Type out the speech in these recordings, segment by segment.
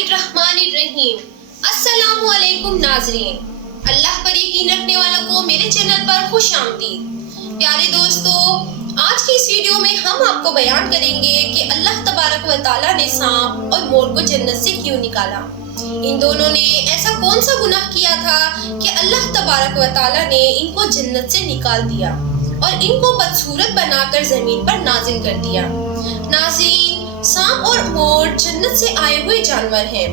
बिस्मिल्लाहिर्रहमानिर्रहीम। अस्सलामु अलैकुम नाज़रीन, अल्लाह पर यकीन रखने वालों को मेरे चैनल पर खुश आमदीद। प्यारे दोस्तों, आज की इस वीडियो में हम आपको बयान करेंगे कि अल्लाह तबारक व तआला ने सांप और मोर को जन्नत से क्यों निकाला। इन दोनों ने ऐसा कौन सा गुनाह किया था कि अल्लाह तबारक व तआला ने इनको जन्नत से निकाल दिया और इनको बदसूरत बनाकर जमीन पर नाजिल कर दिया। नाज़रीन, सांप और मोर जन्नत से आए हुए जानवर हैं।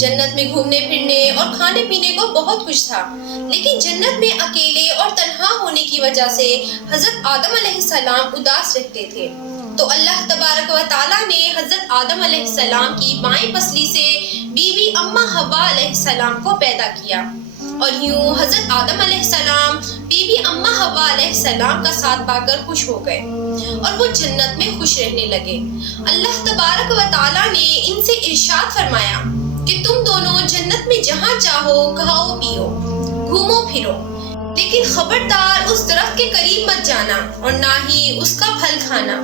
जन्नत में घूमने फिरने और खाने पीने को बहुत कुछ था, लेकिन जन्नत में अकेले और तन्हा होने की वजह से हजरत आदम अलैहिस्सलाम उदास रहते थे। तो अल्लाह तबारक व तआला ने हजरत आदम अलैहिस्सलाम की बाएं पसली से बीवी अम्मा हवा अलैहिस्सलाम को पैदा किया और यूं हजरत आदम अलैहिस्सलाम बीवी अम्मा हवा अलैहिस्सलाम का साथ पाकर खुश हो गए और वो जन्नत में खुश रहने लगे। अल्लाह तबारक व तआला ने इनसे इरशाद फरमाया कि तुम दोनों जन्नत में जहाँ चाहो खाओ पियो घूमो फिरो, लेकिन खबरदार उस दरख्त के करीब मत जाना और ना ही उसका फल खाना।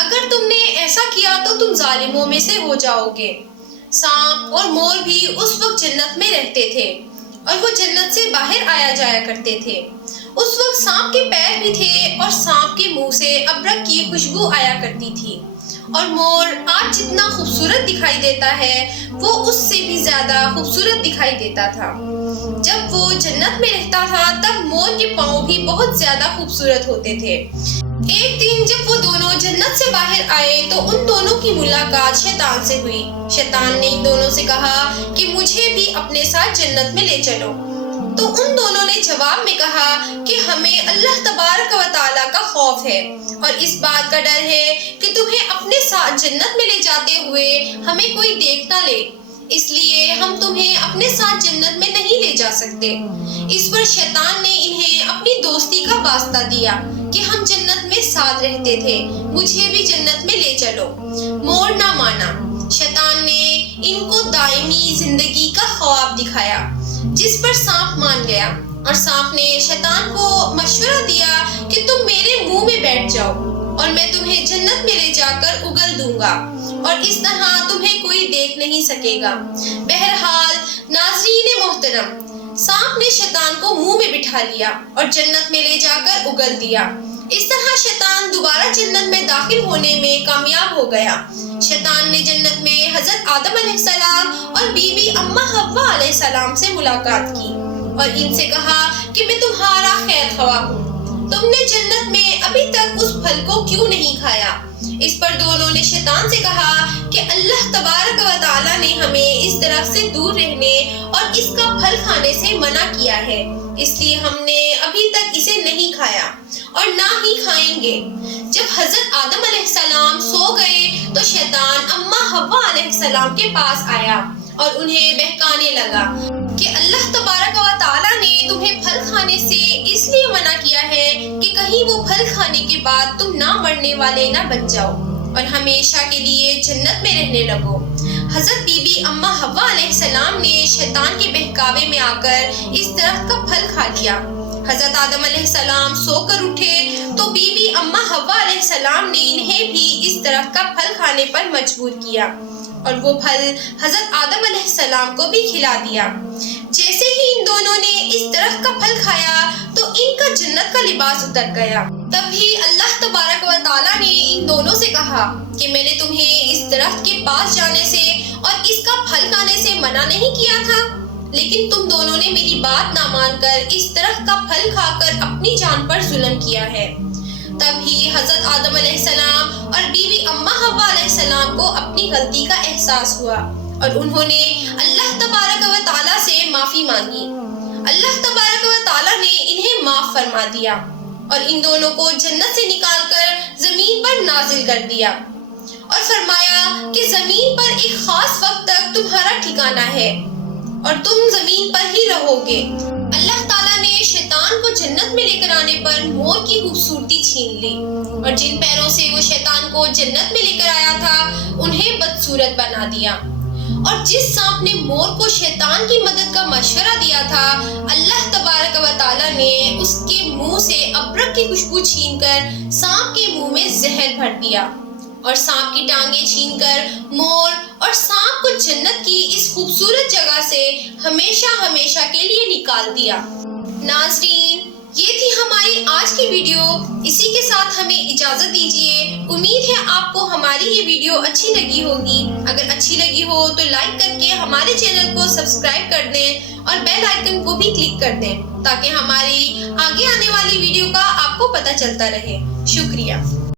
अगर तुमने ऐसा किया तो तुम जालिमों में से हो जाओगे। सांप और मोर भी उस वक्त जन्नत में रहते थे और वो जन्नत से बाहर आया जाया करते थे। उस वक्त सांप के पैर भी थे और सांप के मुंह से अबरक की खुशबू आया करती थी और मोर आज जितना खूबसूरत दिखाई देता है वो उससे भी ज्यादा खूबसूरत दिखाई देता था। जब वो जन्नत में रहता था तब मोर के पाँव भी बहुत ज्यादा खूबसूरत होते थे। एक दिन जब वो दोनों जन्नत से बाहर आए तो उन दोनों की मुलाकात शैतान से हुई। शैतान ने इन दोनों से कहा कि मुझे भी अपने साथ जन्नत में ले चलो। तो उन दोनों ने जवाब में कहा कि हमें अल्लाह तबारक व तआला का खौफ है और इस बात का डर है कि तुम्हें अपने साथ जन्नत में ले जाते हुए हमें कोई देख ना ले, इसलिए हम तुम्हें अपने साथ जन्नत में नहीं ले जा सकते। इस पर शैतान ने इन्हें अपनी दोस्ती का वास्ता दिया कि हम जन्नत में साथ रहते थे, मुझे भी जन्नत में ले चलो। मोर ना माना। शैतान ने इनको दायमी जिंदगी का ख्वाब दिखाया जिस पर सांप मान गया और सांप ने शैतान को मशवरा दिया कि तुम मेरे मुंह में बैठ जाओ और मैं तुम्हें जन्नत में ले जाकर उगल दूंगा और इस तरह तुम्हें कोई देख नहीं सकेगा। बहरहाल नाज़रीन मोहतरम, सांप ने शैतान को मुंह में बिठा लिया और जन्नत में ले जाकर उगल दिया। इस तरह शैतान दोबारा जन्नत में दाखिल होने में कामयाब हो गया। शैतान ने जन्नत में हजरत आदम अलैहिस्सलाम और बीबी अम्मा हव्वा अलैहिस्सलाम से मुलाकात की और इनसे कहा कि मैं तुम्हारा खैर ख्वाह हूँ, तुमने जन्नत में अभी तक उस फल को क्यों नहीं खाया। इस पर दोनों ने शैतान से कहा कि अल्लाह तबारक व तआला ने हमें इस दरख्त से दूर रहने और इसका फल खाने से मना किया है, इसलिए हमने अभी तक इसे नहीं खाया और ना ही खाएंगे। जब हजरत आदम अलैहिस्सलाम सो गए तो शैतान अम्मा हव्वा अलैहिस्सलाम के पास आया और उन्हें बहकाने लगा कि अल्लाह तबारक व तआला ने तुम्हें फल खाने से इसलिए मना किया है कि कहीं वो फल खाने के बाद तुम ना मरने वाले ना बन जाओ और हमेशा के लिए जन्नत में रहने लगो। हजरत बीबी अम्मा हव्वा अलैहिस्सलाम ने शैतान के बहकावे में आकर इस दरख्त का फल खा लिया। हजरत आदम अलैहिस्सलाम सोकर उठे तो बीबी अम्मा हव्वा अलैहिस्सलाम ने इन्हें भी इस दरख्त का फल खाने पर मजबूर किया और वो फल हजरत आदम अलैहिस्सलाम को भी खिला दिया। जैसे ही इन दोनों ने इस दरख्त का फल खाया तो इनका जन्नत का लिबास उतर गया। तभी अल्लाह तबारक व तआला ने इन दोनों से कहा कि मैंने तुम्हें इस दरख्त के पास जाने से और इसका फल खाने से मना नहीं किया था, लेकिन तुम दोनों ने मेरी बात ना मानकर इस दरख्त का फल खाकर अपनी जान पर जुल्म किया है। तभी हजरत आदम अलैहिस्सलाम और बीवी अम्मा हव्वा अलैहिस्सलाम को अपनी गलती का एहसास हुआ और उन्होंने अल्लाह तबारक व तआला से माफी मांगी। अल्लाह तबारक व तआला ने इन्हें माफ फरमा दिया और इन दोनों को जन्नत से निकालकर जमीन पर नाजिल कर दिया और फरमाया कि जमीन पर एक खास वक्त तक तुम्हारा ठिकाना है और तुम जमीन पर ही रहोगे। अल्लाह ताला ने शैतान को जन्नत में लेकर आने पर मोर की खूबसूरती छीन ली और जिन पैरों से वो शैतान को जन्नत में लेकर आया था उन्हें बदसूरत बना दिया। और जिस सांप ने मोर को शैतान की मदद का मशवरा दिया था, अल्लाह तबारक व तआला ने उसके मुंह से अबरक की खुशबू छीनकर सांप के मुंह में जहर भर दिया اور سانپ کی ٹانگیں چھین کر مور اور سانپ کو جنت کی اس خوبصورت جگہ سے ہمیشہ ہمیشہ کے لیے نکال دیا۔ ناظرین، یہ تھی ہماری آج کی ویڈیو، اسی کے ساتھ ہمیں اجازت دیجیے۔ امید ہے آپ کو ہماری یہ ویڈیو اچھی لگی ہوگی۔ اگر اچھی لگی ہو تو لائک کر کے ہمارے چینل کو سبسکرائب کر دیں اور بیل آئیکن کو بھی کلک کر دیں تاکہ ہماری آگے آنے والی ویڈیو کا آپ کو پتہ چلتا رہے۔ شکریہ۔